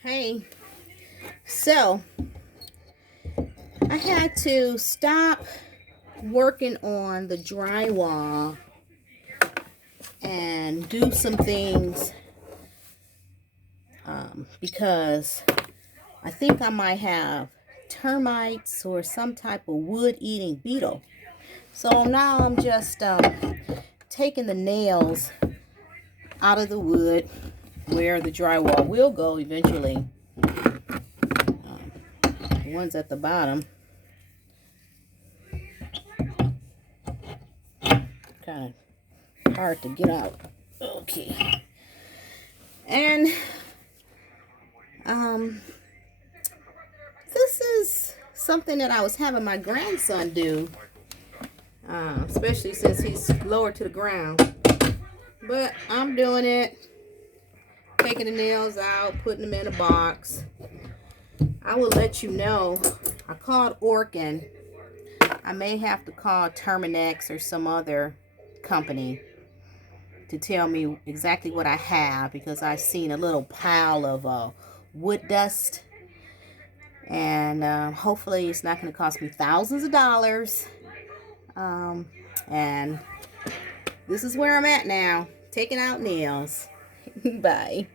Hey, so I had to stop working on the drywall and do some things because I think I might have termites or some type of wood-eating beetle. So now I'm just taking the nails out of the wood where the drywall will go eventually. The ones at the bottom. Kind of hard to get out. Okay. And this is something that I was having my grandson do, especially since he's lower to the ground. But I'm doing it, taking the nails out, putting them in a box. I will let you know. I called Orkin. I may have to call Terminex or some other company to tell me exactly what I have, because I've seen a little pile of wood dust, and hopefully it's not going to cost me thousands of dollars. And this is where I'm at now, taking out nails. Bye.